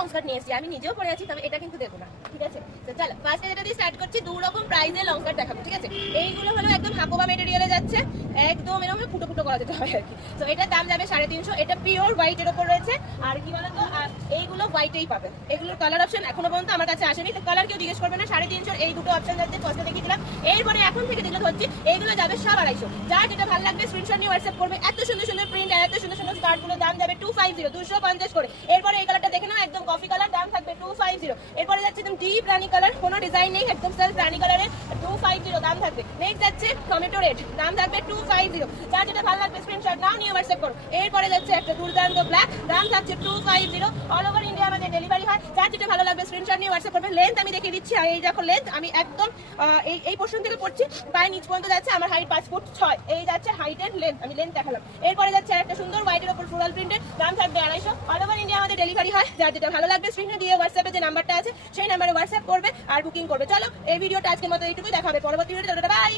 Long skirt নিয়ে এসেছি, আমি নিজেও পরে আছি, তবে এটা কিন্তু দেবো না, ঠিক আছে? তো চলো ফার্স্টে যেটা দিয়ে স্টার্ট করছি, দু রকম প্রাইসে লং স্কার্ট দেখাবো, ঠিক আছে? এইগুলো হলো একদম হাকোবা মেটেরিয়ালে যাচ্ছে, একদম এরকম ফুটো ফুটো করা যেতে হয় আর কি। তো এটার দাম যাবে 350, এটা পিওর হোয়াইটের ওপর রয়েছে। আর কি বলতো, এইগুলো হোয়াইটেই পাবে, এগুলোর কালার অপশন এখনো পর্যন্ত আমার কাছে আসেনি, তো কালার কেউ জিজ্ঞেস করবে না। 350 এই দুটো অপশন যাচ্ছে, ফার্স্টে দেখিয়ে দিলাম। এরপরে এখন থেকে যেগুলো হচ্ছে এইগুলো যাবে সব 250। যার যেটা ভালো লাগবে স্ক্রিনশট নিয়ে হোয়াটসঅ্যাপ করবে। এত সুন্দর সুন্দর প্রিন্ট আর এত সুন্দর সুন্দর স্কার্ট গুলো দাম যাবে 250, 250 করে। এরপরে এই কালারটা দেখে নাও, একদম কফি কালার, দাম থাকবে 250। এরপরে যাচ্ছে একদম ডিপ রানী কালার, কোনো ডিজাইন নেই, একদম সেলফ রানী কালারের, 250 দাম থাকবে। নেক্সট যাচ্ছে টমেটো রেড, দাম থাকবে 250। যার যেটা ভালো লাগবে স্ক্রিনশট নাও, নিয়ে হোয়াটসঅ্যাপ করো। এরপরে যাচ্ছে একটা দুর্দান্ত ব্ল্যাক, দাম থাকছে 250। অল ওভার ইন্ডিয়া আমাদের ডেলিভারি হয়। যার যেটা ভালো লাগবে স্ক্রিনশট নিয়ে হোয়াটসঅ্যাপ করবে। লেন্থ আমি দেখিয়ে দিচ্ছি, আর এই দেখো লেন্থ, আমি একদম এই পোর্শন থেকে পড়ছি, পায়ে নিচ পর্যন্ত যাচ্ছে, আমার হাইট 5 ফুট 6, এই যাচ্ছে হাইটের লেন্থ, আমি লেন্থ দেখালাম। এরপরে যাচ্ছে একটা সুন্দর হোয়াইটের উপর ফ্লোরাল প্রিন্টের, দাম থাকবে 250। অল ওভার ইন্ডিয়া আমাদের ডেলিভারি হয়। যার যেটা ভালো লাগবে স্ক্রিনে দিয়ে হোয়াটসঅ্যাপে যে নাম্বারটা আছে সেই নাম্বারে হোয়াটসঅ্যাপ করবে আর বুকিং করবে। চলো এই ভিডিওটা আজকের মতো এইটুকুই, দেখাবে পরবর্তী ভিডিওতে। বাই।